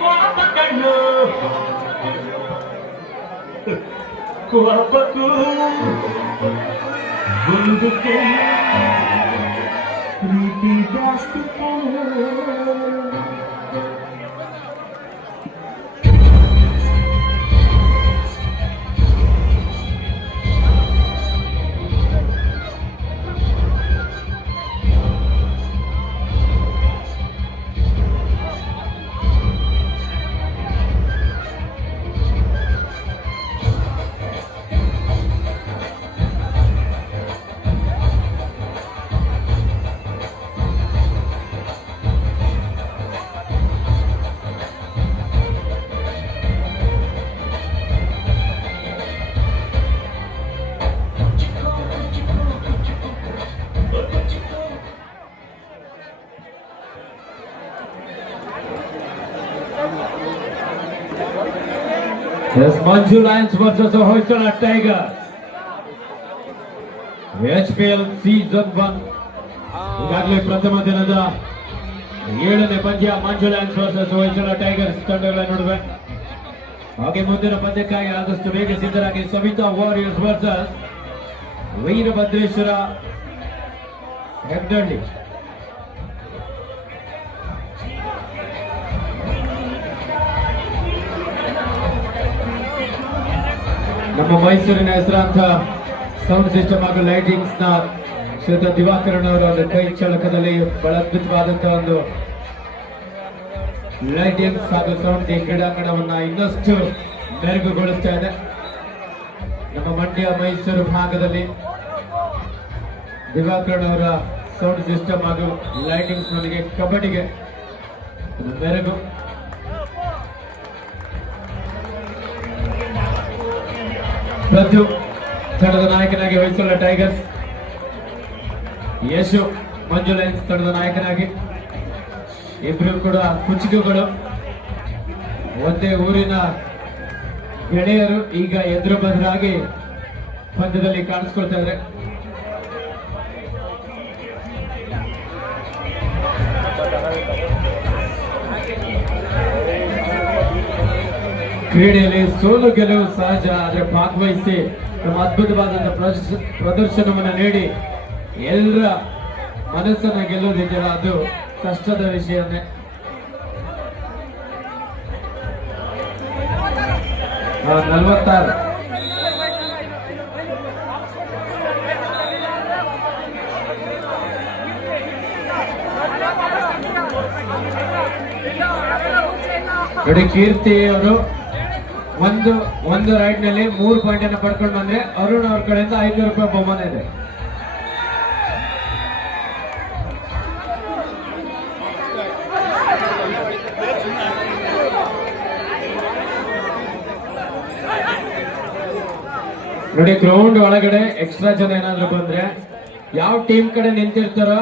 ಕೋಪಕಣ್ಣು ಕೋಪಕ್ಕೂ ಮುಂದಕ್ಕೆ ಪ್ರೀತಿ ಜಾಸ್ತಿ Yes, Manju Lions versus Hoysala Tigers. HPL Season 1 ಈಗಾಗಲೇ ಪ್ರಥಮ ದಿನದ 7ನೇ ಪಂದ್ಯ ಮಂಜು ಲಯನ್ಸ್ ವರ್ಸಸ್ ಹೊಯ್ಸಳ ಟೈಗರ್ಸ್ ತಂಡಗಳ ನಡುವೆ. ಹಾಗೆ ಮುಂದಿನ ಪಂದ್ಯಕ್ಕಾಗಿ ಆದಷ್ಟು ಬೇಗ ಸಿದ್ಧರಾಗಿ ಸವಿತಾ ವಾರಿಯರ್ಸ್ ವರ್ಸಸ್ ವೀರಭದ್ರೇಶ್ವರ ಹೆಗ್ಡಳ್ಳಿ. ನಮ್ಮ ಮೈಸೂರಿನ ಹೆಸರಾಂತ ಸೌಂಡ್ ಸಿಸ್ಟಮ್ ಹಾಗೂ ಲೈಟಿಂಗ್ಸ್ ನ ಶ್ರೀಯುತ ದಿವಾಕರನ್ ಅವರ ಒಂದು ಕೈ ಚಳಕದಲ್ಲಿ ಬಹಳ ಅದ್ಭುತವಾದಂತಹ ಒಂದು ಲೈಟಿಂಗ್ಸ್ ಹಾಗೂ ಸೌಂಡ್ ಈ ಕ್ರೀಡಾಂಗಣವನ್ನ ಇನ್ನಷ್ಟು ಮೆರುಗುಗೊಳಿಸ್ತಾ ಇದೆ. ನಮ್ಮ ಮಂಡ್ಯ ಮೈಸೂರು ಭಾಗದಲ್ಲಿ ದಿವಾಕರನ್ ಅವರ ಸೌಂಡ್ ಸಿಸ್ಟಮ್ ಹಾಗೂ ಲೈಟಿಂಗ್ಸ್ ನೊಂದಿಗೆ ಕಬಡ್ಡಿಗೆ ಮೆರುಗು. ಪ್ರಜ್ಜು ತಂಡದ ನಾಯಕನಾಗಿ ಹೊಯ್ಸಳ ಟೈಗರ್ಸ್, ಯಶು ಮಂಜು ಲಯನ್ಸ್ ತಂಡದ ನಾಯಕನಾಗಿ. ಇಬ್ರು ಕೂಡ ಕುಚಿಕುಗಳು, ಒಂದೇ ಊರಿನ ಗೆಳೆಯರು. ಈಗ ಎದುರು ಬದಲಾಗಿ ಪಂದ್ಯದಲ್ಲಿ ಕಾಣಿಸ್ಕೊಳ್ತಾ ಇದ್ದಾರೆ. ಕ್ರೀಡೆಯಲ್ಲಿ ಸೋಲು ಗೆಲುವು ಸಹಜ, ಆದರೆ ಭಾಗವಹಿಸಿ ನಮ್ಮ ಅದ್ಭುತವಾದಂತಹ ಪ್ರದರ್ಶನವನ್ನು ನೀಡಿ ಎಲ್ಲರ ಮನಸ್ಸನ್ನ ಗೆಲ್ಲೋದಿದೆಯಲ್ಲ, ಅದು ಕಷ್ಟದ ವಿಷಯನೇ. ನಲವತ್ತಾರು ನೋಡಿ, ಕೀರ್ತಿ ಅವರು ಒಂದು ರೈಡ್ ನಲ್ಲಿ 3 ಪಾಯಿಂಟ್ ಅನ್ನು ಪಡ್ಕೊಂಡು ಬಂದ್ರೆ ಅರುಣ್ ಅವ್ರ ಕಡೆಯಿಂದ 500 ರೂಪಾಯಿ ಬಹುಮಾನ ಇದೆ. ನೋಡಿ, ಗ್ರೌಂಡ್ ಒಳಗಡೆ ಎಕ್ಸ್ಟ್ರಾ ಜನ ಏನಾದ್ರು ಬಂದ್ರೆ ಯಾವ ಟೀಮ್ ಕಡೆ ನಿಂತಿರ್ತಾರೋ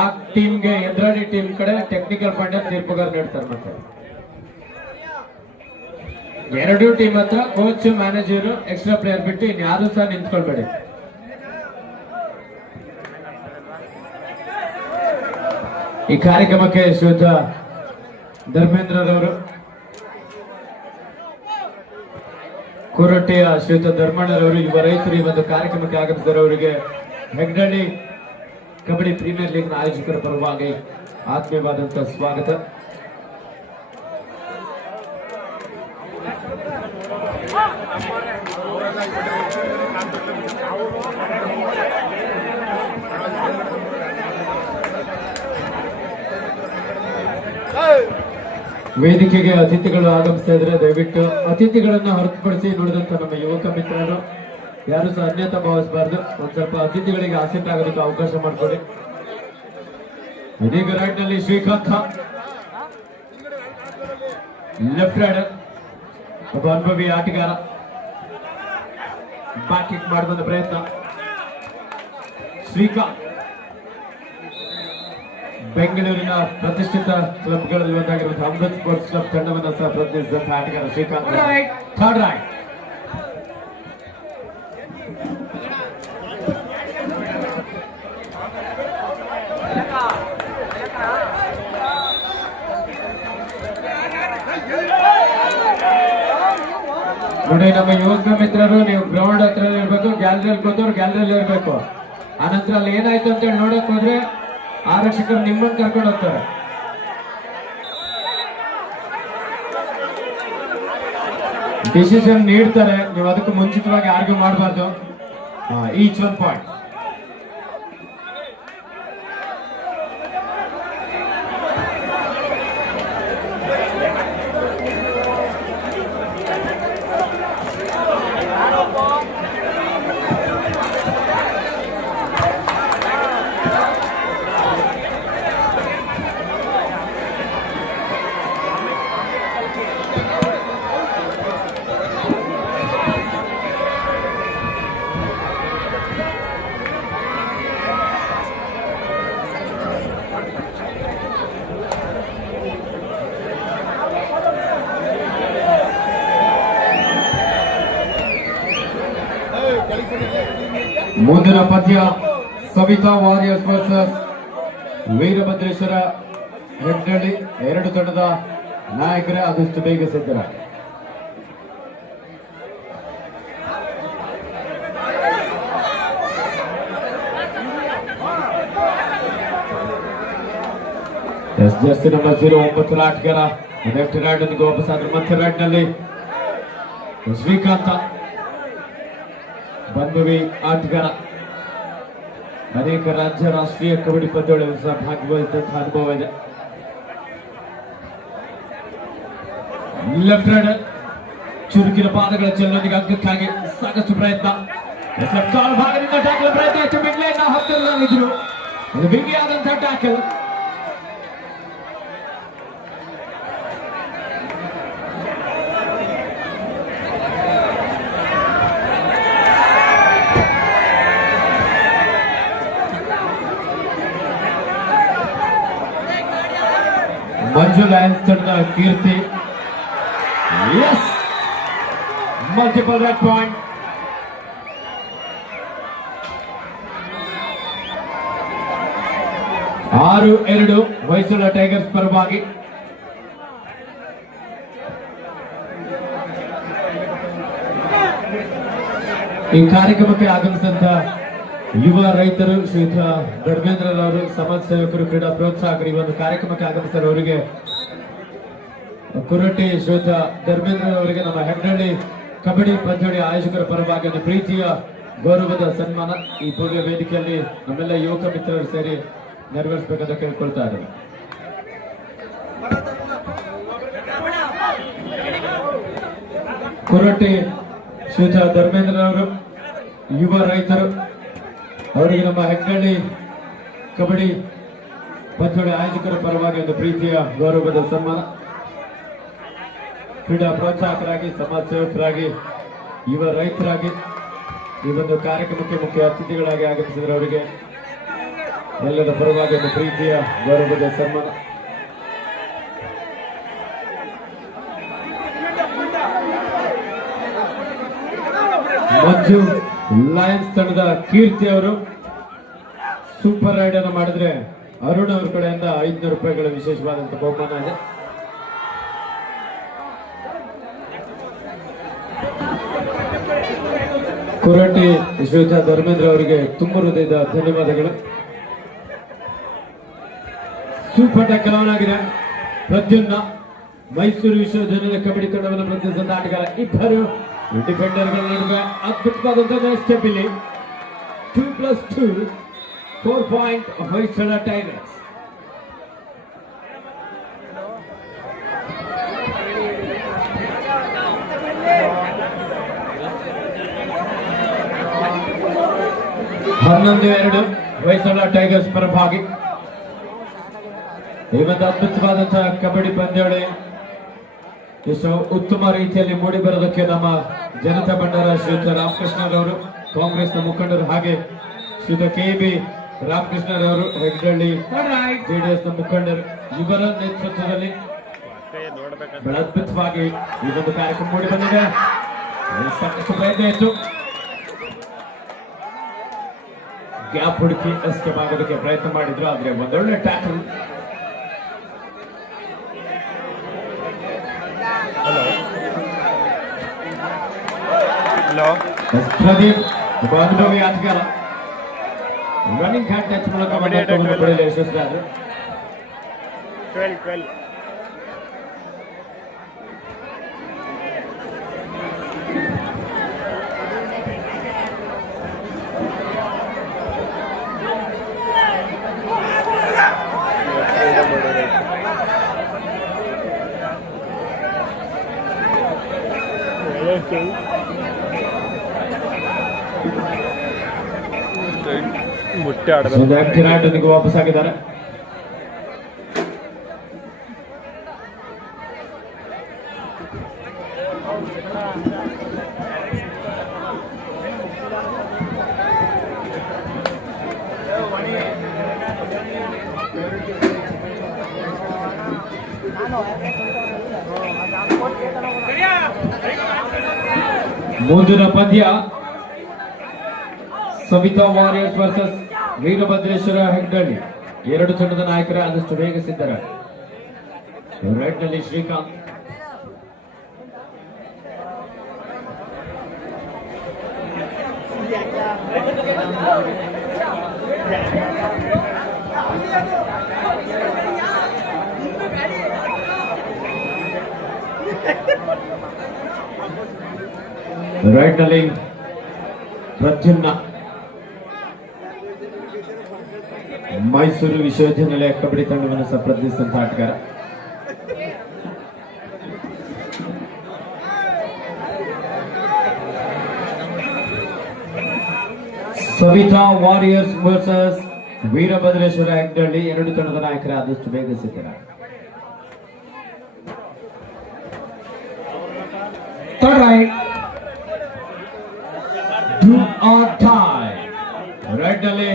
ಆ ಟೀಮ್ಗೆ ಎದುರಾಳಿ ಟೀಮ್ ಕಡೆ ಟೆಕ್ನಿಕಲ್ ಪಾಯಿಂಟ್ ಅಂತ ತೀರ್ಪುಗಾರ ನೀಡ್ತಾರೆ. ಮತ್ತೆ ಎರಡೂ ಟೀಮ್ ಹತ್ರ ಕೋಚ್, ಮ್ಯಾನೇಜರ್, ಎಕ್ಸ್ಟ್ರಾ ಪ್ಲೇಯರ್ ಬಿಟ್ಟು ಇನ್ಯಾರು ಸಹ ನಿಂತ್ಕೊಳ್ಬೇಡಿ. ಈ ಕಾರ್ಯಕ್ರಮಕ್ಕೆ ಶ್ರೀಯುತ ಧರ್ಮೇಂದ್ರರವರು, ಕೋರಟ್ಟಿಯ ಶ್ರೀಯುತ ಧರ್ಮಣ್ಣರವರು, ಯುವ ರೈತರು ಈ ಒಂದು ಕಾರ್ಯಕ್ರಮಕ್ಕೆ ಆಗಮಿಸಿದರೆ ಅವರಿಗೆ ಹೆಗ್ಡಳ್ಳಿ ಕಬಡ್ಡಿ ಪ್ರೀಮಿಯರ್ ಲೀಗ್ ನ ಆಯೋಜಕರ ಪರವಾಗಿ ಆತ್ಮೀಯವಾದಂತಹ ಸ್ವಾಗತ. ವೇದಿಕೆಗೆ ಅತಿಥಿಗಳು ಆಗಮಿಸ್ತಾ ಇದ್ರೆ ದಯವಿಟ್ಟು ಅತಿಥಿಗಳನ್ನ ಹೊರತುಪಡಿಸಿ ನೋಡಿದಂತ ನಮ್ಮ ಯುವಕ ಮಿತ್ರರು ಯಾರು ಸಹ ಅನ್ಯತಾ ಭಾವಿಸಬಾರ್ದು. ಒಂದ್ ಸ್ವಲ್ಪ ಅತಿಥಿಗಳಿಗೆ ಆಸಕ್ತಿ ಆಗೋದಕ್ಕೆ ಅವಕಾಶ ಮಾಡಿಕೊಡಿ. ಇದೀಗ ರೈಟ್ ನಲ್ಲಿ ಶ್ರೀಕಾಂತ್ ಲೆಫ್ಟ್ ರೈಡರ್, ಒಬ್ಬ ಅನುಭವಿ ಆಟಗಾರ, ಬ್ಯಾಕ್ ಕಿಕ್ ಮಾಡುವಂತ ಪ್ರಯತ್ನ. ಶ್ರೀಕಾಂತ್ ಬೆಂಗಳೂರಿನ ಪ್ರತಿಷ್ಠಿತ ಕ್ಲಬ್ಗಳಲ್ಲಿ ಒಂದಾಗಿರುವಂತಹ ಅಮೃತ್ ಸ್ಪೋರ್ಟ್ಸ್ ಕ್ಲಬ್ ತಂಡವನ್ನು ಸಹ ಪ್ರತಿನಿಧಿಸಿದಂತಹ ಆಟಗಾರ ಶ್ರೀಕಾಂತ್. ಥರ್ಡ್ ರೈಟ್, ನೋಡಿ, ನಮ್ಮ ಯುವಕ ಮಿತ್ರರು ನೀವು ಗ್ರೌಂಡ್ ಹತ್ರ ಇರ್ಬೇಕು, ಗ್ಯಾಲರಿಯಲ್ಲಿ ಕೂತವ್ರು ಗ್ಯಾಲರಿಯಲ್ಲಿ ಇರ್ಬೇಕು. ಆನಂತರ ಅಲ್ಲಿ ಏನಾಯ್ತು ಅಂತ ಹೇಳಿ ನೋಡಕ್ ಹೋದ್ರೆ ಆರಕ್ಷಕರು ನಿಮ್ಮನ್ನು ಕರ್ಕೊಂಡು ಹೋಗ್ತಾರೆ. ಡಿಸಿಷನ್ ನೀಡ್ತಾರೆ, ನೀವು ಅದಕ್ಕೆ ಮುಂಚಿತವಾಗಿ ಆರ್ಗ್ಯೂ ಮಾಡಬಾರ್ದು. Each one point. ಮುಂದಿನ ಪಂದ್ಯ ಸವಿತಾ ವಾರಿಯರ್ಸ್ ವರ್ಸಸ್ ವೀರಭದ್ರೇಶ್ವರ ಹೆಗ್ನಳ್ಳಿ. ಎರಡು ತಂಡದ ನಾಯಕರೇ ಆದಷ್ಟು ಬೇಗ ಸಿದ್ಧರ. ಜರ್ಸಿ ನಂಬರ್ 09 ಆಟಗಾರ ಲೆಫ್ಟ್ ರೈಟ್ ಒಂದಿಗೆ ವಾಪಸ್ ಆದ್ರೆ ಮತ್ತೆ ರೈಟ್ ನಲ್ಲಿ ಶ್ರೀಕಾಂತ ಬನ್ಮವಿ ಆಟಗಾರ. ಅನೇಕ ರಾಜ್ಯ ರಾಷ್ಟ್ರೀಯ ಕಬಡ್ಡಿ ಪಂದ್ಯಗಳಲ್ಲಿ ಸಹ ಭಾಗವಹಿಸಿದಂತಹ ಅನುಭವ ಇದೆ. ಲೆಫ್ಟ್ ರೈಡರ್ ಚುರುಕಿನ ಪಾದಗಳ ಚಲನೆಗೆ ಅಗ್ಗಕ್ಕಾಗಿ ಸಾಕಷ್ಟು ಪ್ರಯತ್ನ. ಭಾಗದಿಂದ ಟ್ಯಾಕಲ್ ಪ್ರಯತ್ನ ಹೆಚ್ಚು ಮಿಡ್ಲೈನ್ ಹತ್ತಿರಲ್ಲಿದ್ರು. ಒಂದು ಬಿಗಿಯಾದಂತಹ ಟ್ಯಾಕಲ್. ಮಂಜು ಲಯನ್ಸ್ ತಂಡ ಕೀರ್ತಿ. Yes, multiple raid point. ಆರು 2 ಹೊಯ್ಸಳ ಟೈಗರ್ಸ್ ಪರವಾಗಿ. ಈ ಕಾರ್ಯಕ್ರಮಕ್ಕೆ ಆಗಮಿಸಿದಂತ ಯುವ ರೈತರು ಶ್ರೀಯುತ ಧರ್ಮೇಂದ್ರರವರು, ಸಮಾಜ ಸೇವಕರು, ಕ್ರೀಡಾ ಪ್ರೋತ್ಸಾಹಕರು ಈ ಒಂದು ಕಾರ್ಯಕ್ರಮಕ್ಕೆ ಆಗಮಿಸಿದ ಅವರಿಗೆ ಕುರಟ್ಟಿ ಶ್ರೀಯುತ ಧರ್ಮೇಂದ್ರರವರಿಗೆ ನಮ್ಮ ಹೆಗ್ನಳ್ಳಿ ಕಬಡ್ಡಿ ಪಂದ್ಯಾವಳಿ ಆಯೋಜಕರ ಪರವಾಗಿ ಒಂದು ಪ್ರೀತಿಯ ಗೌರವದ ಸನ್ಮಾನ ಈ ಭವ್ಯ ವೇದಿಕೆಯಲ್ಲಿ ನಮ್ಮೆಲ್ಲ ಯುವಕ ಮಿತ್ರರು ಸೇರಿ ನೆರವೇರಿಸಬೇಕಂತ ಕೇಳ್ಕೊಳ್ತಾ ಇದ್ದಾರೆ. ಕುರಟ್ಟಿ ಶ್ರೀಯುತ ಧರ್ಮೇಂದ್ರರವರು ಯುವ ರೈತರು, ಅವರಿಗೆ ನಮ್ಮ ಹೆಗ್ನಳ್ಳಿ ಕಬಡ್ಡಿ ಪಂದ್ಯಾವಳಿ ಆಯೋಜಕರ ಪರವಾಗಿ ಒಂದು ಪ್ರೀತಿಯ ಗೌರವದ ಸನ್ಮಾನ. ಕ್ರೀಡಾ ಪ್ರೋತ್ಸಾಹಕರಾಗಿ, ಸಮಾಜ ಸೇವಕರಾಗಿ, ಯುವ ರೈತರಾಗಿ ಈ ಒಂದು ಕಾರ್ಯಕ್ರಮಕ್ಕೆ ಮುಖ್ಯ ಅತಿಥಿಗಳಾಗಿ ಆಗಮಿಸಿದವರಿಗೆ ಎಲ್ಲರ ಪರವಾಗಿ ಒಂದು ಪ್ರೀತಿಯ ಗೌರವದ ಸನ್ಮಾನ. ಮಂಜು ಲಯನ್ಸ್ ತಂಡದ ಕೀರ್ತಿ ಅವರು ಸೂಪರ್ ರೈಡ್ ಅನ್ನು ಮಾಡಿದ್ರೆ ಅರುಣ್ ಅವರ ಕಡೆಯಿಂದ 500 ರೂಪಾಯಿಗಳ ವಿಶೇಷವಾದಂತಹ ಬಹುಮಾನ ಇದೆ. ಕುರಟ್ಟಿ ಶ್ರೀಯುತ ಧರ್ಮೇಂದ್ರ ಅವರಿಗೆ ತುಂಬ ಹೃದಯದ ಧನ್ಯವಾದಗಳು. ಸೂಪರ್ ಟ್ಯಾಕಲ್ ಆಗಿದೆ. ಪ್ರದ್ಯುಮ್ನ ಮೈಸೂರು ವಿಶ್ವವಿದ್ಯಾಲಯದ ಕಬಡ್ಡಿ ತಂಡವನ್ನು ಪ್ರತಿನಿಧಿಸಿದ ಆಟಗಾರ. ಇಬ್ಬರು ಡಿಫೆಂಡರ್ಗಳ ನಡುವೆ ಅದ್ಭುತವಾದಂತಹ ಸ್ಟೆಪ್ ಇಲ್ಲಿ. 2+2 4 ಪಾಯಿಂಟ್ ಹೊಯ್ಸಳ ಟೈಗರ್ಸ್. ಹನ್ನೊಂದು 2 ಹೊಯ್ಸಳ ಟೈಗರ್ಸ್ ಪರವಾಗಿ. ಈ ಒಂದು ಅದ್ಭುತವಾದಂತಹ ಕಬಡ್ಡಿ ಪಂದ್ಯಾವಳಿ ಎಷ್ಟು ಉತ್ತಮ ರೀತಿಯಲ್ಲಿ ಮೂಡಿ ಬರೋದಕ್ಕೆ ನಮ್ಮ ಜನತಾ ಭಂಡಾರ ಶ್ರೀಯುತ ರಾಮಕೃಷ್ಣರವರು, ಕಾಂಗ್ರೆಸ್ನ ಮುಖಂಡರು, ಹಾಗೆ ಶ್ರೀಯುತ KB ರಾಮಕೃಷ್ಣರವರು, ಹೆಗ್ನಳ್ಳಿ JDS ನ ಮುಖಂಡರು, ಇವರ ನೇತೃತ್ವದಲ್ಲಿ ಬಹಳ ಅದ್ಭುತವಾಗಿ ಈ ಒಂದು ಕಾರ್ಯಕ್ರಮ ಮೂಡಿ ಬಂದಿದೆ. ಸಾಕಷ್ಟು ಪ್ರಯತ್ನ ಇತ್ತು. ಗ್ಯಾಪ್ ಹುಡುಕಿ ಎಸ್ಕೇಪ್ ಆಗೋದಕ್ಕೆ ಪ್ರಯತ್ನ ಮಾಡಿದ್ರು, ಆದ್ರೆ ಒಂದೊಳ್ಳೆ ಟ್ಯಾಕಲ್. ಹಲೋ ಪ್ರದೀಪ್ ಒಬ್ಬ ಅನುಭವಿ ಆಟಗಾರ ರನ್ನಿಂಗ್ ಹ್ಯಾಂಡ್ ಟಚ್ ಮೂಲಕ ಮೊದಲನ್ನು ಪಡೆಯಲು ಯಶಸ್ವಿಯಾದರು. 12 ಮುಟ್ಟೆ ಆಡೋದಕ್ಕೆ ವಾಪಸ್ ಆಗಿದ್ದಾರೆ. ಮುಂದಿನ ಪಂದ್ಯ ಸವಿತಾ ವಾರಿಯರ್ಸ್ ವರ್ಸಸ್ ವೀರಭದ್ರೇಶ್ವರ ಹೆಗ್ಗಳ್ಳಿ. ಎರಡು ತಂಡದ ನಾಯಕರ ಆದಷ್ಟು ಬೇಗ ಸಿದ್ಧರ. ರೈಟ್ ನಲ್ಲಿ ಶ್ರೀಕಾಂತ್, ರೈಟ್ ನಲ್ಲಿ ಪ್ರದ್ಯುಮ್ನ, ಮೈಸೂರು ವಿಶ್ವವಿದ್ಯಾನಿಲಯ ಕಬಡ್ಡಿ ತಂಡವನ್ನು ಪ್ರತಿನಿಧಿಸಿದಂತಹ ಆಟಗಾರ. Savita warriors versus Veerabhadreshwara Heggalli. ಎರಡು ತಂಡದ ನಾಯಕರ ಆದಷ್ಟು ಬೇಗ ಸಿದ್ಧರ. ರೈಟ್ ನಲ್ಲಿ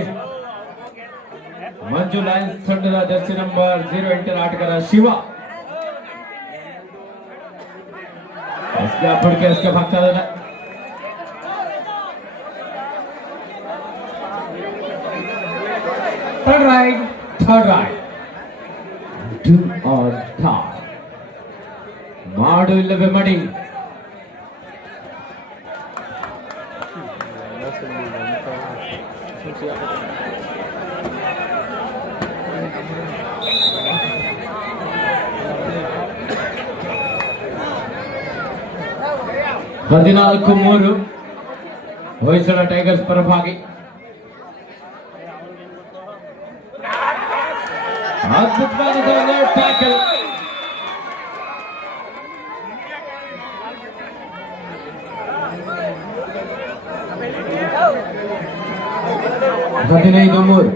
ಮಂಜು ಲಯನ್ಸ್ ತಂಡದ ಜರ್ಸಿ ನಂಬರ್ 08 ಆಟಗಾರ ಶಿವ. ಎಸ್ಕೇಪ್ ಆಗ್ತಾ ಇದ್ದಾನೆ. Third right do or die. ಮಾಡು ಇಲ್ಲವೇ ಮಡಿ. ಹದಿನಾಲ್ಕು 3 ಹೊಯ್ಸಳ ಟೈಗರ್ಸ್ ಪರವಾಗಿ. ಅದ್ಭುತವಾದ ಟ್ಯಾಕಲ್. ಹದಿನೈದು 3.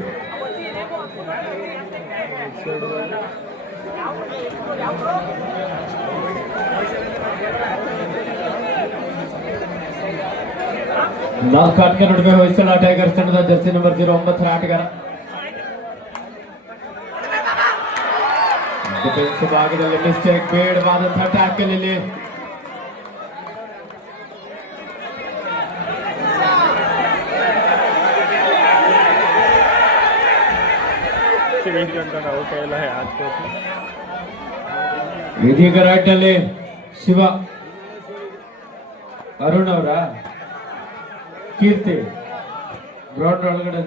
ನಾಲ್ಕು ಆಟಗಾರ ನಡುವೆ ಹೊಯ್ಸಳ ಟೈಗರ್ಸ್ ತಂಡದ ಜರ್ಸಿ ನಂಬರ್ 09 ಆಟಗಾರ. ಡಿಫೆನ್ಸ್ ಭಾಗದಲ್ಲಿ ಮಿಸ್ಟೇಕ್, ಬೇಡವಾದಂತಹ ಟ್ಯಾಕಲ್ ಇಲ್ಲಿ. ಇದೀಗ ರೈಟ್ ನಲ್ಲಿ ಶಿವ, ಅರುಣ್ ಅವರ ಕೀರ್ತಿ ಗ್ರೌಂಡ್ ಒಳಗಡೆ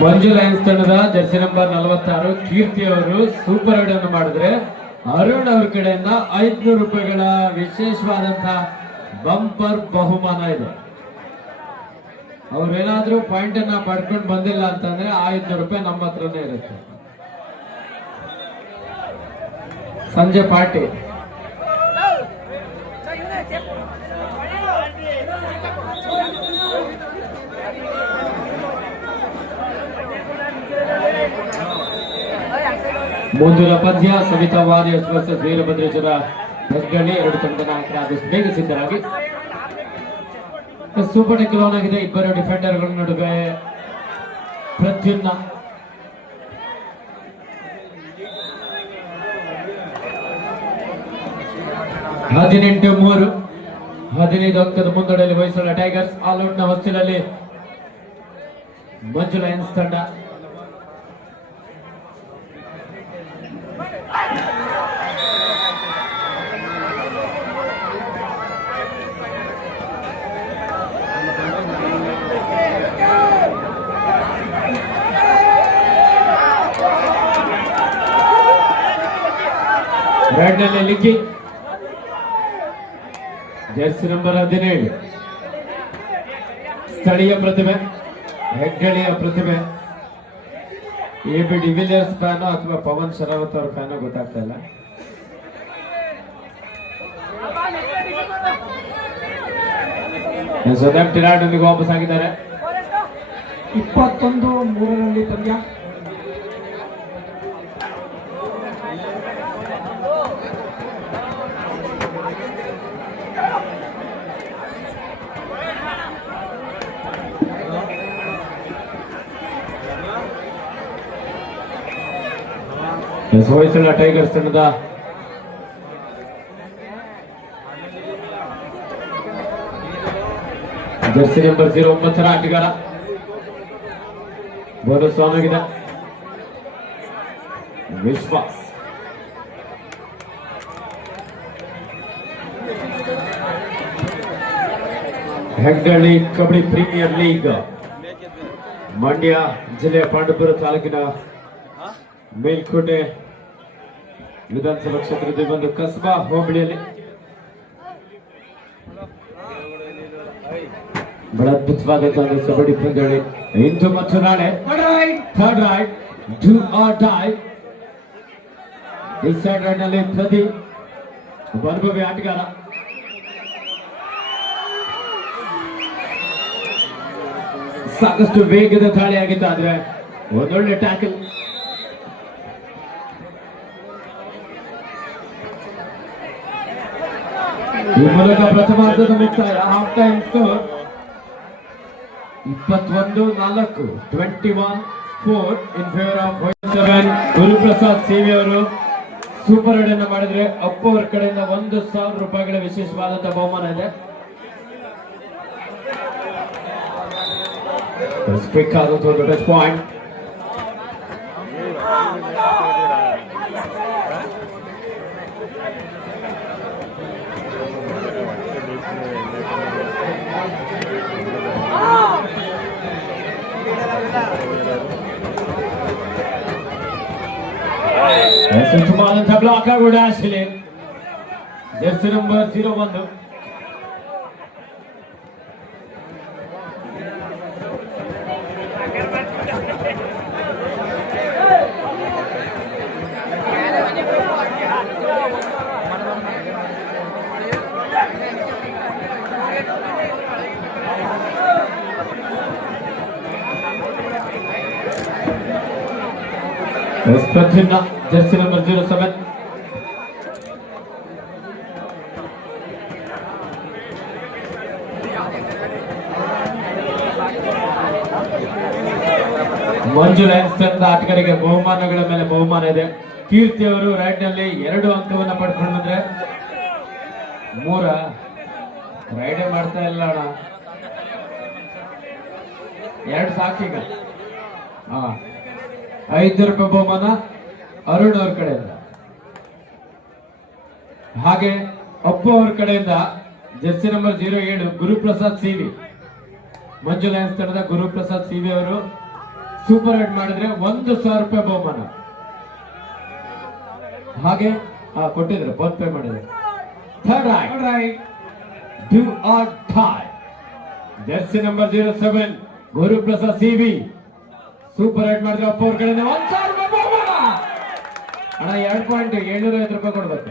ಮಂಜು ಲಯನ್ಸ್ ತಂಡದ ಜರ್ಸಿ ನಂಬರ್ 46 ಕೀರ್ತಿ ಅವರು ಸೂಪರ್ ರೈಡ್ ಅನ್ನು ಮಾಡಿದ್ರೆ ಅರುಣ್ ಅವ್ರ ಕಡೆಯಿಂದ 500 ರೂಪಾಯಿಗಳ ವಿಶೇಷವಾದಂತಹ ಬಂಪರ್ ಬಹುಮಾನ ಇದೆ. ಅವ್ರೇನಾದ್ರೂ ಪಾಯಿಂಟ್ ಅನ್ನ ಪಡ್ಕೊಂಡು ಬಂದಿಲ್ಲ ಅಂತಂದ್ರೆ 500 ರೂಪಾಯಿ ನಮ್ಮ ಹತ್ರನೇ ಇರುತ್ತೆ. ಸಂಜೆ ಪಾರ್ಟಿ. ಮುಂದಿನ ಪಂದ್ಯ ಸವಿತಾ ವಾರಿಯರ್ಸ್ ವರ್ಸಸ್ ವೀರಭದ್ರೇಶ್ವರ ಹೆಗ್ಗಳ್ಳಿ. ಎರಡು ತಂಡದ ನಾಯಕರ ಆದಷ್ಟು ಬೇಗ ಸಿದ್ಧರಾಗಿ. ಸೂಪರ್ ಟೆಕ್ಲ್ ಆನ್ ಆಗಿದೆ. ಇಬ್ಬರು ಡಿಫೆಂಡರ್ಗಳ ನಡುವೆ ಪ್ರದ್ಯುಮ್ನ, ಹದಿನೆಂಟು 3. 15 ಅಂಕದ ಮುನ್ನಡೆಯಲ್ಲಿ ಹೊಯ್ಸಳ ಟೈಗರ್ಸ್. ಆಲ್ಔಟ್ ನ ಹೊಸ್ತಿಲಲ್ಲಿ ಮಂಜು ಲಯನ್ಸ್ ತಂಡ. ರೆಡ್ ನಲ್ಲಿ ಲಿಕ್ಕಿ, ಜರ್ಸಿ ನಂಬರ್ 17 ಸ್ಥಳೀಯ ಪ್ರತಿಭೆ, ಹೆಗ್ಗಳಿಯ ಪ್ರತಿಭೆ. AB ಡಿವಿಲಿಯರ್ಸ್ ಫ್ಯಾನು ಅಥವಾ ಪವನ್ ಶರಾವತ್ ಅವ್ರ ಫ್ಯಾನು ಗೊತ್ತಾಗ್ತಾ ಇಲ್ಲ. ಟಿರಾಡ್ನೊಂದಿಗೆ ವಾಪಸ್ ಆಗಿದ್ದಾರೆ. 21-3 ಪಂದ್ಯ. ಹೊಯ್ಸಳ ಟೈಗರ್ಸ್ ತಂಡದ ಜರ್ಸಿ ನಂಬರ್ 09 ಆಟಗಾರ ಬೋನಸ್ ಆನ್ ಆಗಿದೆ. ವಿಶ್ವಾಸ್ ಹೆಗ್ಗಳ್ಳಿ ಕಬಡ್ಡಿ ಪ್ರೀಮಿಯರ್ ಲೀಗ್ ಮಂಡ್ಯ ಜಿಲ್ಲೆಯ ಪಾಂಡವಪುರ ತಾಲೂಕಿನ ಮೇಲ್ಕೋಟೆ ವಿಧಾನಸಭಾ ಕ್ಷೇತ್ರದ ಒಂದು ಕಸ್ಬಾ ಹೋಬಳಿಯಲ್ಲಿ ಬಹಳ ಅದ್ಭುತವಾದಂತಹ ಕಬಡ್ಡಿ ಪಂದ್ಯಾವಳಿ ಇಂದು ಮತ್ತು ನಾಳೆ. Third raid do or dye. ಈ ಸೈಡ್ ರೈಡ್ ನಲ್ಲಿ ಪ್ರದೀಪ್ ಒಬ್ಬ ಅನುಭವಿ ಆಟಗಾರ. ಸಾಕಷ್ಟು ವೇಗದ ದಾಳಿ ಆಗಿತ್ತು, ಆದ್ರೆ ಒಂದೊಳ್ಳೆ ಟ್ಯಾಕಲ್. ಈ ಮೂಲಕ ಪ್ರಥಮಾರ್ಧದ ಮುಕ್ತಾಯ. Half time score 21-4, 21-4 in favour of Hoysala. Guruprasad C V ಅವರು ಸೂಪರ್ ರೈಡ್ ಅನ್ನು ಮಾಡಿದ್ರೆ ಅಪ್ಪು ಅವರ ಕಡೆಯಿಂದ 1,000 ರೂಪಾಯಿಗಳ ವಿಶೇಷವಾದಂತಹ ಬಹುಮಾನ ಇದೆ. ಕ್ವಿಕ್ ಆದಂತಹ ಒಂದು ಟಚ್ ಪಾಯಿಂಟ್. ಸುಮಾರಂತಹ ಬ್ಲಾಕ್ ಕೂಡ ಆಶಿಲೆ ಜರ್ಸಿ ನಂಬರ್ 01 ಪ್ರತಿನ್ನ ಜರ್ಸಿ ನಂಬರ್ 07 ಮಂಜು ಲಯನ್ಸ್ ತಂಡದ ಆಟಗಾರರಿಗೆ ಬಹುಮಾನಗಳ ಮೇಲೆ ಬಹುಮಾನ ಇದೆ. ಕೀರ್ತಿ ಅವರು ರೈಡ್ ನಲ್ಲಿ 2 ಅಂಕವನ್ನು ಪಡ್ಕೊಂಡು ಬಂದ್ರೆ 3 ರೈಡೇ ಮಾಡ್ತಾ ಇಲ್ಲ ಅಣ್ಣ, 2 ಸಾಕೀಗ. 5 ರೂಪಾಯಿ ಬಹುಮಾನ ಅರುಣ್ ಅವ್ರ ಕಡೆಯಿಂದ. ಹಾಗೆ ಅಪ್ಪು ಅವ್ರ ಕಡೆಯಿಂದ jersey number 07 Guruprasad C V. Manju lions ತಂಡದ ಗುರುಪ್ರಸಾದ್ ಸಿವಿ ಅವರು ಸೂಪರ್ ರೈಡ್ ಮಾಡಿದ್ರೆ 1,000 ರೂಪಾಯಿ ಬಹುಮಾನ. ಹಾಗೆ ಕೊಟ್ಟಿದ್ರು, ಫೋನ್ ಪೇ ಮಾಡಿದ್ರು. Third raid do or die. Jersey number 07 Guruprasad C V super raid ಮಾಡಿದ್ರೆ ಅಪ್ಪ ಅವ್ರ ಕಡೆಯಿಂದ 1,000 ರೂಪಾಯಿ ಬಹುಮಾನ. ಅಣ್ಣ 2.750 ರೂಪಾಯಿ ಕೊಡ್ಬೇಕು.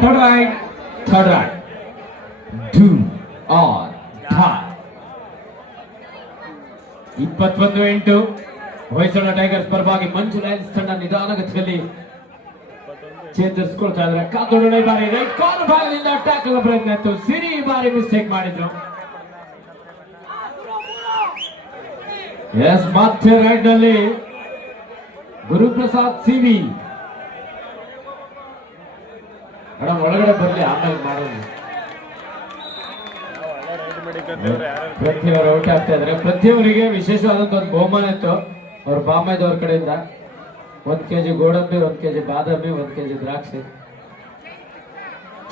Third right. Do or die. 21-8 Hoysala tigers ಪರವಾಗಿ ಮಂಜು ಲಯನ್ಸ್ ತಂಡ ನಿಧಾನಗತಿಯಲ್ಲಿ ಚೇತರಿಸಿಕೊಳ್ತಾ ಇದ್ದಾರೆ. ಕಾದೋಡನೆ ಬಾರಿ ರೈಟ್ ಕಾರ್ನರ್ ಭಾಗದಿಂದ ಟ್ಯಾಕಲ್ ಪ್ರಯತ್ನ ಇತ್ತು. ಸಿರಿ ಬಾರಿ ಮಿಸ್ಟೇಕ್ ಮಾಡಿದ್ರು. ಎಸ್, ಮತ್ತೆ ರೈಟ್ ನಲ್ಲಿ ಗುರುಪ್ರಸಾದ್ ಸಿವಿ ಮೇಡಮ್ ಒಳಗಡೆ ಬರ್ಲಿ ಆಮೇಲೆ ಮಾಡೋದು. ಪ್ರತಿಯವರು ಔಟ್ ಆಗ್ತಾ ಇದಾರೆ. ಪ್ರತಿಯವರಿಗೆ ವಿಶೇಷವಾದಂತ ಒಂದು ಬಹುಮಾನ ಇತ್ತು ಅವ್ರ ಬಾಮೈದವ್ರ ಕಡೆಯಿಂದ. 1 kg ಗೋಡಂಬಿ, 1 kg ಬಾದಾಮಿ, 1 kg ದ್ರಾಕ್ಷಿ.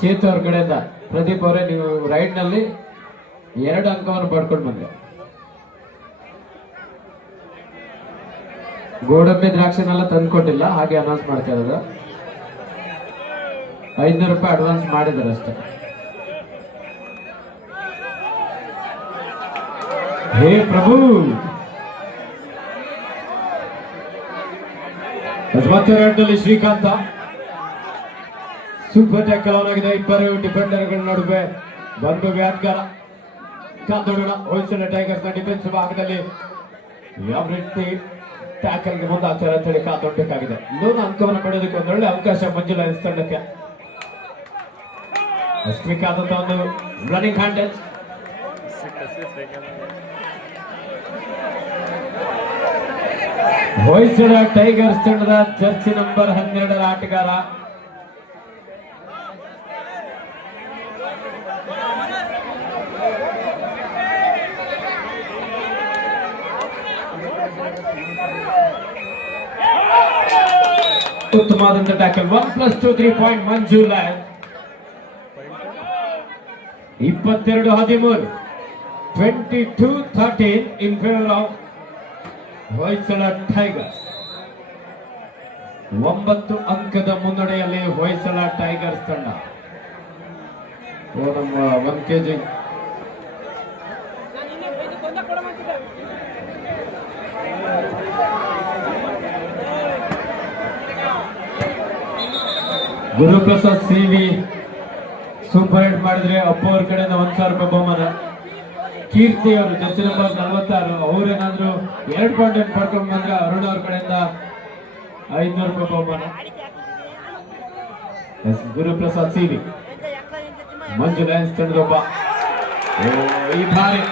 ಚೇತು ಅವ್ರ ಕಡೆಯಿಂದ ಪ್ರದೀಪ್ ಅವರೇ ನೀವು ರೈಡ್ ನಲ್ಲಿ 2 ಅಂಕವನ್ನು ಪಡ್ಕೊಂಡು ಬಂದೆ. ಗೋಡಂಬಿ ದ್ರಾಕ್ಷಿನೆಲ್ಲ ತಂದ್ಕೊಟ್ಟಿಲ್ಲ, ಹಾಗೆ ಅನೌನ್ಸ್ ಮಾಡ್ತಾ ಇರೋದು. 500 ರೂಪಾಯಿ ಅಡ್ವಾನ್ಸ್ ಮಾಡಿದ್ದಾರೆ ಅಷ್ಟೇ. ಹೇ ಪ್ರಭು, 22ರಲ್ಲಿ ಶ್ರೀಕಾಂತ ಸೂಪರ್ ಟ್ಯಾಕಲ್ ಆನ್ ಆಗಿದೆ. ಇಬ್ಬರು ಡಿಫೆಂಡರ್ಗಳ ನಡುವೆ ಒಂದು ವ್ಯಾಟ್ಗಾರ. ಕಾದೋಣ ಹೊಯ್ಸಳ ಟೈಗರ್ಸ್ ನ ಡಿಫೆನ್ಸಿವ್ ಭಾಗದಲ್ಲಿ ಯಾವ ರೀತಿ ಟ್ಯಾಕಲ್ಗೆ ಮುಂದಾಗ್ತಾರೆ ಅಂತ ಹೇಳಿ ಕಾದೊಡ್ಬೇಕಾಗಿದೆ. ಇನ್ನೊಂದು ಅಂಕವನ್ನು ಪಡೆಯೋದಕ್ಕೆ ಒಂದೊಳ್ಳೆ ಅವಕಾಶ ಮಂಜು ಲಯನ್ಸ್ ತಂಡಕ್ಕೆ. ಕ್ವಿಕ್ ಆದಂತ ಒಂದು ರನ್ನಿಂಗ್ ಹ್ಯಾಂಡಲ್. ಹೊಯ್ಸಳ ಟೈಗರ್ಸ್ ತಂಡದ ಜರ್ಸಿ ನಂಬರ್ 12ರ ಆಟಗಾರ ಉತ್ತಮವಾದಂತ tackle. 1+2 3 point Manju lion. 22-13 22-13 in favour of Hoysala tigers. 9 ಅಂಕದ ಮುನ್ನಡೆಯಲ್ಲಿ ಹೊಯ್ಸಳ ಟೈಗರ್ಸ್ ತಂಡ. ನಮ್ಮ 1 kg Guruprasad C V super hit ಮಾಡಿದ್ರೆ ಅಪ್ಪು ಅವ್ರ ಕಡೆಯಿಂದ 1,000 ರೂಪಾಯಿ ಬಹುಮಾನ. ಕೀರ್ತಿ ಅವರು ಜರ್ಸಿ ನಂಬರ್ 46 ಅವ್ರೇನಾದ್ರು 2 ಪಾಯಿಂಟ್ ಪಡ್ಕೊಂಡು ಬಂದ್ರೆ ಅರುಣ್ ಅವ್ರ ಕಡೆಯಿಂದ 500 ರೂಪಾಯಿ ಬಹುಮಾನ. Guruprasad C V Manju Lions ತಂಡದೊಬ್ಬ. ಈ ಬಾರಿ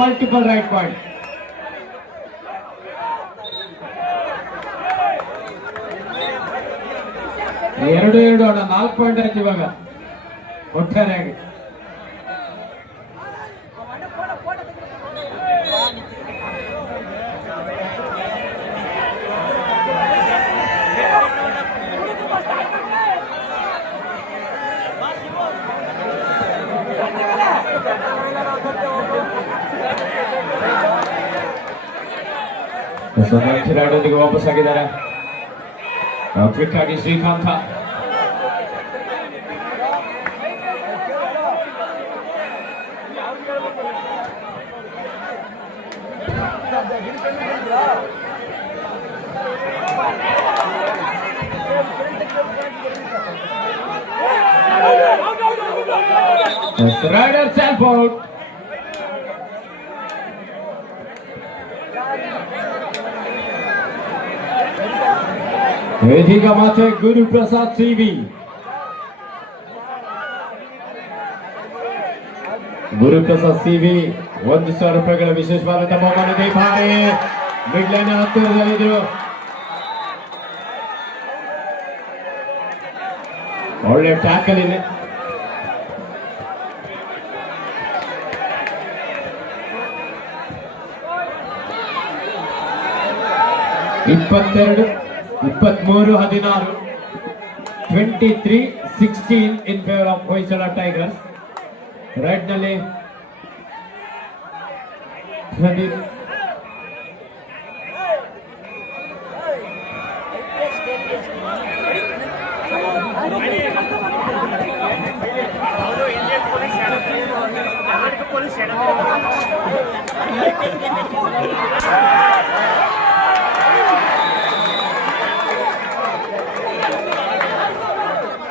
ಮಲ್ಟಿಪಲ್ ರೈಟ್ ಪಾಯಿಂಟ್. ಎರಡು ಅಣ್ಣ 4 ಪಾಯಿಂಟ್ ಆಯ್ತು ಇವಾಗ ಒಟ್ಟಾರೆಯಾಗಿ. ರೈಡೊಂದಿಗೆ ವಾಪಸ್ ಆಗಿದ್ದಾರೆ. ಕ್ವಿಕ್ ಆಗಿ ಶ್ರೀಕಾಂತ. Rider self out. ಇದೀಗ ಮತ್ತೆ ಗುರುಪ್ರಸಾದ್ ಸಿವಿ. ಗುರುಪ್ರಸಾದ್ ಸಿವಿ 1,000 ರೂಪಾಯಿಗಳ ವಿಶೇಷವಾದಂತಹ ಬಹುಮಾನ. ಬಾರಿ ಮಿಡ್ ಲೈನ್ ಹತ್ತಿರದಲ್ಲಿದ್ರು. ಒಳ್ಳೆ ಟ್ಯಾಕಲ್ ಇದೆ. ಇಪ್ಪತ್ತೆರಡು 23-16 23-16 ಇನ್ favour of Hoysala tigers. Right ನಲ್ಲಿ ಪ್ರದೀಪ್.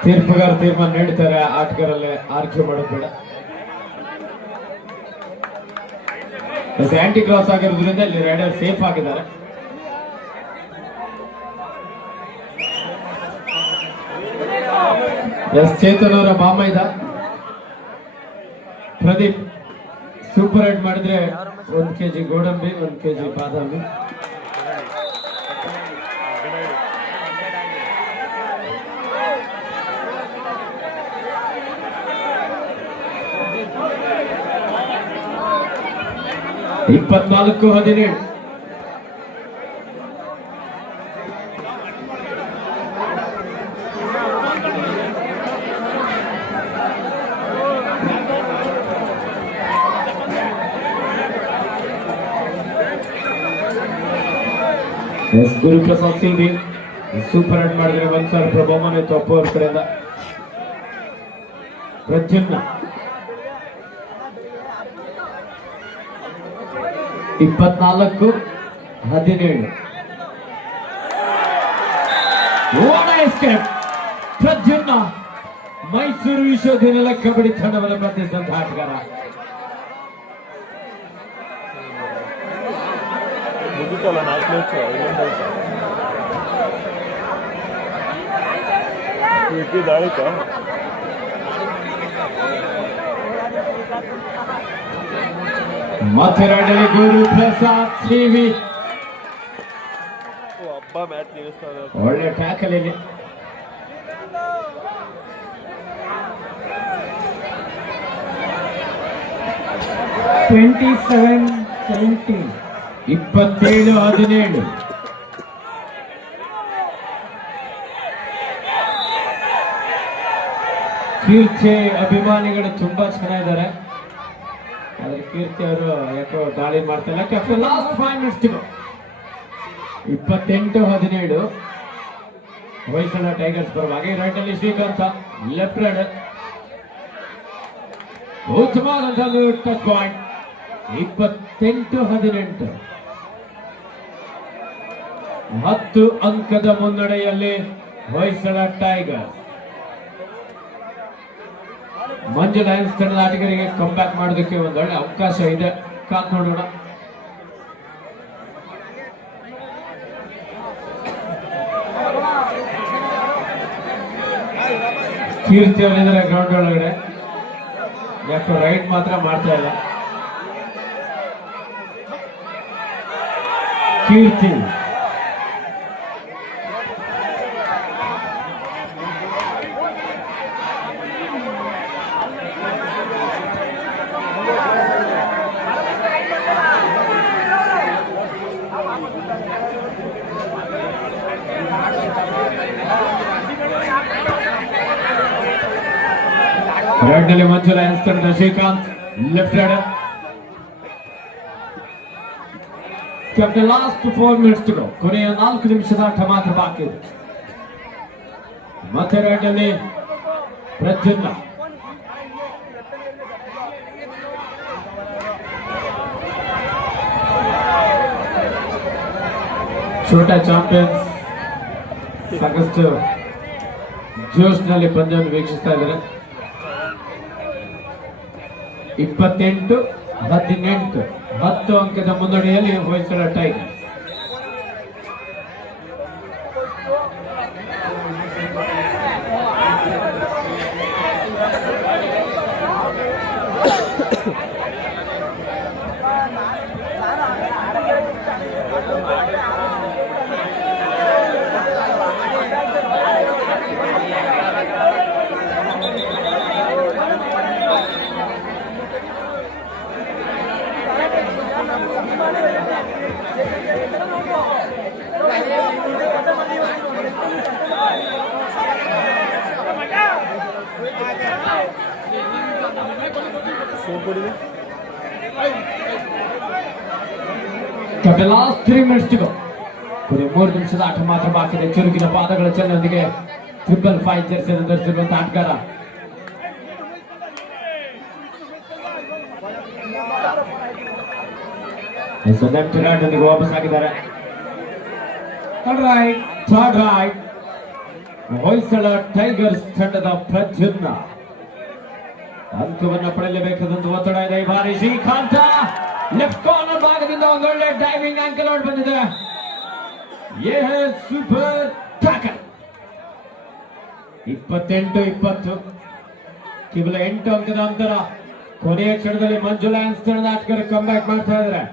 ತೀರ್ಪುಗಾರ ತೀರ್ಮಾನ ನೀಡ್ತಾರೆ. ಆಟಗಾರಲ್ಲೇ ಆರ್ಕ್ಯೂ ಮಾಡೋದು ಬೇಡ. ಆಂಟಿ ಕ್ರಾಸ್ ಆಗಿರೋದ್ರಿಂದ ಇಲ್ಲಿ ರೈಡರ್ ಸೇಫ್ ಆಗಿದ್ದಾರೆ. ಚೇತನ್ ಅವರ ಮಾಮೈದ ಪ್ರದೀಪ್ ಸೂಪರ್ ರೈಡ್ ಮಾಡಿದ್ರೆ 1 kg ಗೋಡಂಬಿ, 1 kg ಬಾದಾಮಿ. 24-17. Yes Guruprasad Singh super run ಮಾಡಿದ್ರೆ 1,000 ರೂಪಾಯಿ ಬಹುಮಾನ ಇತ್ತು ಅಪ್ಪು ಅವ್ರ ಕಡೆಯಿಂದ. ಪ್ರದ್ಯುಮ್ನ 24-17. ಪ್ರದ್ಯುಮ್ನ ಮೈಸೂರು ವಿಶ್ವವಿದ್ಯಾನಿಲಯ ಕಬಡ್ಡಿ ತಂಡವನ್ನು ಪ್ರತಿನಿಧಿಸಿದಂತಹ ಆಟಗಾರ. ಮಥುರಾದಲ್ಲಿ ಗುರುಪ್ರಸಾದ್ ಸಿವಿ ಒಳ್ಳೆ ಟ್ಯಾಕಲ್ ಇಲ್ಲಿ. $27-17. 27-17. ಕೀರ್ತಿ ಅಭಿಮಾನಿಗಳು ತುಂಬಾ ಚೆನ್ನಾಗಿದ್ದಾರೆ. ಆದ್ರೆ ಕೀರ್ತಿ ಅವರು ಯಾಕೋ ದಾಳಿ ಮಾಡ್ತಾರೆ. ಲಾಸ್ಟ್ 5 ಮಿನಿಟ್ಸ್ 28-17 ಹೊಯ್ಸಳ ಟೈಗರ್ಸ್ ಪರವಾಗಿ. ರೈಟ್ ಅಲ್ಲಿ ಶ್ರೀಕಾಂತ, ಲೆಫ್ಟ್ ರೈಡರ್ ಉತ್ತಮವಾದಂತಹ ಟಚ್ ಪಾಯಿಂಟ್. 28-18 10 ಅಂಕದ ಮುನ್ನಡೆಯಲ್ಲಿ ಹೊಯ್ಸಳ ಟೈಗರ್ಸ್. ಮಂಜು ಲಯನ್ಸ್ ತಂಡದ ಆಟಗಾರರಿಗೆ ಕಮ್ ಬ್ಯಾಕ್ ಮಾಡೋದಕ್ಕೆ ಒಂದೊಳ್ಳೆ ಅವಕಾಶ ಇದೆ. ಕಾತ್ ನೋಡೋಣ. ಕೀರ್ತಿ ಅವರಿದ್ದಾರೆ ಗ್ರೌಂಡ್ ಒಳಗಡೆ. ಯಾಕೋ ರೈಟ್ ಮಾತ್ರ ಮಾಡ್ತಾ ಇಲ್ಲ. ಕೀರ್ತಿ ರೈಟ್ ನಲ್ಲಿ ಮಂಜು ಲಯನ್ಸ್ ತಂಡದ Srikanth, left raider. Captain last 4 minutes to go. ಕೊನೆಯ 4 ನಿಮಿಷದ ಆಟ ಮಾತ್ರ ಬಾಕಿ ಇದೆ. ಮತ್ತೆ ರೈಟ್ ನಲ್ಲಿ ಪ್ರದ್ಯುಮ್ನ, ಛೋಟಾ ಚಾಂಪಿಯನ್ಸ್ ಸಾಕಷ್ಟು ಜೋಶ್ನಲ್ಲಿ ಪಂದ್ಯವನ್ನು ವೀಕ್ಷಿಸ್ತಾ ಇದ್ದಾರೆ. 28-18 10 ಅಂಕದ ಮುನ್ನಡೆಯಲ್ಲಿ Hoysala tigers. The last 3 minutes to go. 3 ನಿಮಿಷದ ಆಟ ಮಾತ್ರ ಬಾಕಿ ಇದೆ. ಚುರುಕಿನ ಪಾದಗಳ ಚಲನೆಯೊಂದಿಗೆ 555 ಜೆರ್ಸಿಯನ್ನು ಧರಿಸಿರುವಂತಹ ಆಟಗಾರ. ವಾಪಸ್ ಆಗಿದ್ದಾರೆ. ಥರ್ಡ್ ರೈಟ್ ಹೊಯ್ಸಳ ಟೈಗರ್ಸ್ ತಂಡದ ಪ್ರದ್ಯುಮ್ನ ಅಂಕವನ್ನು ಪಡೆಯಲೇಬೇಕಾದಂತ ಒತ್ತಡ ಇದೆ. ಈ ಬಾರಿ ಶ್ರೀಕಾಂತ ಲೆಫ್ಟ್ ಕಾರ್ನರ್ ಭಾಗದಿಂದ ಒಂದೊಳ್ಳೆ ಡೈವಿಂಗ್ ಆಂಕಲ್ ಔಟ್ ಬಂದಿದೆ. Super tackle. 28-20 ಕೇವಲ 8 ಅಂಕದ ಅಂತರ. ಕೊನೆಯ ಕ್ಷಣದಲ್ಲಿ ಮಂಜು ಲಯನ್ಸ್ ತಂಡದ ಆಟಗಾರ ಕಮ್ ಬ್ಯಾಕ್ ಮಾಡ್ತಾ ಇದ್ದಾರೆ.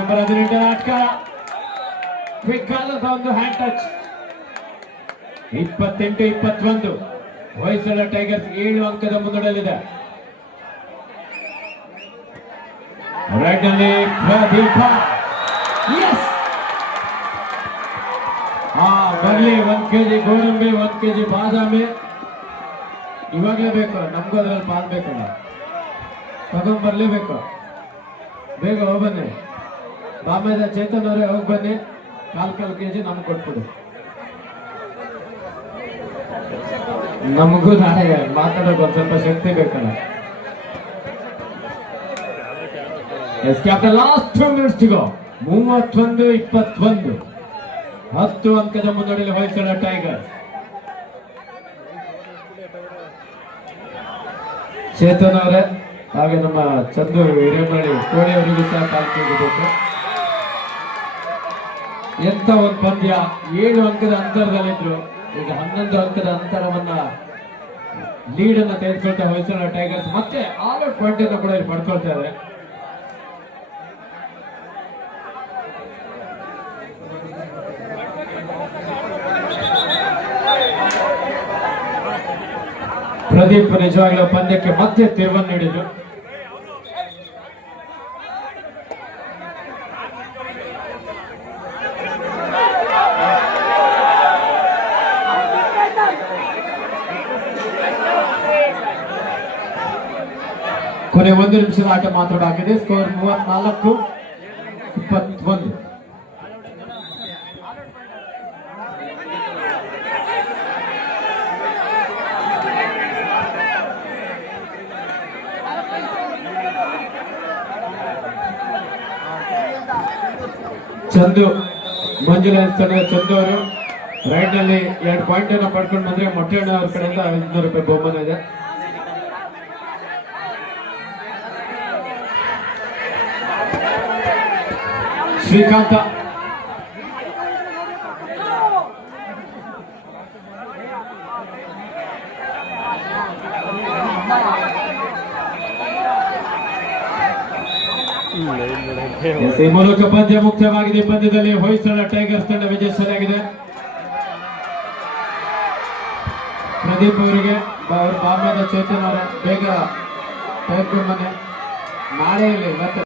ನಂಬರ್ 18 ಆಟಗಾರ ಕ್ವಿಕ್ ಆದಂತಹ ಒಂದು ಹ್ಯಾಂಡ್ ಟಚ್. 28-21 ಹೊಯ್ಸಳ ಟೈಗರ್ಸ್ 7 ಅಂಕದ ಮುನ್ನಡೆಯಲ್ಲಿದೆ. ರೈಟ್ ನಲ್ಲಿ ಪ್ರದೀಪ. ಎಸ್, ಬರ್ಲಿ 1 kg ಗೋಡಂಬಿ, 1 kg ಬಾದಾಮಿ ಇವಾಗ್ಲೇ ಬೇಕು. ನಮ್ಗೂ ಅದ್ರಲ್ಲಿ ಪಾಲ್ ಬೇಕಲ್ಲ, ತಗೊಂಡ್ಬರ್ಲೇಬೇಕು. ಬೇಗ ಹೋಗ್ಬನ್ನಿ. ಬಾಂಬೆದ ಚೇತನ್ ಅವರೇ ಹೋಗಿ ಬನ್ನಿ. 4 kg ನಮ್ಗೆ ಕೊಟ್ಬಿಡು. ನಮಗೂ ನಾಳೆ ಮಾತಾಡೋಕೆ ಒಂದ್ ಸ್ವಲ್ಪ ಶಕ್ತಿ ಬೇಕಲ್ಲ. Yes captain, last 2 minutes to go. 31-21 10 ಅಂಕದ ಮುನ್ನಡೆಯಲ್ಲಿ ಹೊಯ್ಸಳ ಟೈಗರ್ಸ್. ಚೇತನ್ ಅವರೇ ಹಾಗೆ ನಮ್ಮ ಚಂದು ಹಿರೇಮಳಿ ಕೋಳಿ ಅವರಿಗೂ ಸಹ ಕಾಲ್ತಿರಬೇಕು. ಎಂತ ಒಂದು ಪಂದ್ಯ. 7 ಅಂಕದ ಅಂತರದಲ್ಲಿದ್ರು, ಈಗ 11 ಅಂಕದ ಅಂತರವನ್ನ ಲೀಡ್ ಅನ್ನ ತೆಗೆದುಕೊಳ್ತಾ ಹೊಯ್ಸಳ ಟೈಗರ್ಸ್ ಮತ್ತೆ 6 ಪಾಯಿಂಟ್ ಅನ್ನು ಕೂಡ ಇಲ್ಲಿ ಪಡ್ಕೊಳ್ತಾ ಇದೆ. ಪ್ರದೀಪ್ ನಿಜವಾಗ್ಲೂ ಪಂದ್ಯಕ್ಕೆ ಮತ್ತೆ ತಿರುವನ್ನು ನೀಡಿದ್ರು. ಕೊನೆ 1 ನಿಮಿಷದ ಆಟ ಮಾತ್ರ ಆಗಿದೆ. ಸ್ಕೋರ್ 34-21. ಚಂದು ಮಂಜುಳಾ ತಂಡದ ಚಂದು ಅವರು ರೈಟ್ ನಲ್ಲಿ 2 ಪಾಯಿಂಟ್ ಅನ್ನು ಪಡ್ಕೊಂಡು ಬಂದ್ರೆ ಮೊಟ್ಟೆಣ್ಣ ಅವ್ರ ಕಡೆಯಿಂದ 500 ರೂಪಾಯಿ ಬಹುಮಾನ ಇದೆ. ಶ್ರೀಕಾಂತ ಈ ಮೂಲಕ ಪಂದ್ಯ ಮುಕ್ತವಾಗಿದೆ. ಪಂದ್ಯದಲ್ಲಿ ಹೊಯ್ಸಳ ಟೈಗರ್ಸ್ ತಂಡ ವಿಜಯಿಸಲಾಗಿದೆ. ಪ್ರದೀಪ್ ಅವರಿಗೆ ಬಾಂಬೆದ ಚೇತನ್ ಅವರ ಬೇಗ ತೆಗೆದುಕೊಂಡು ಬನ್ನಿ. ನಾಳೆ ಇಲ್ಲಿ ಮತ್ತೆ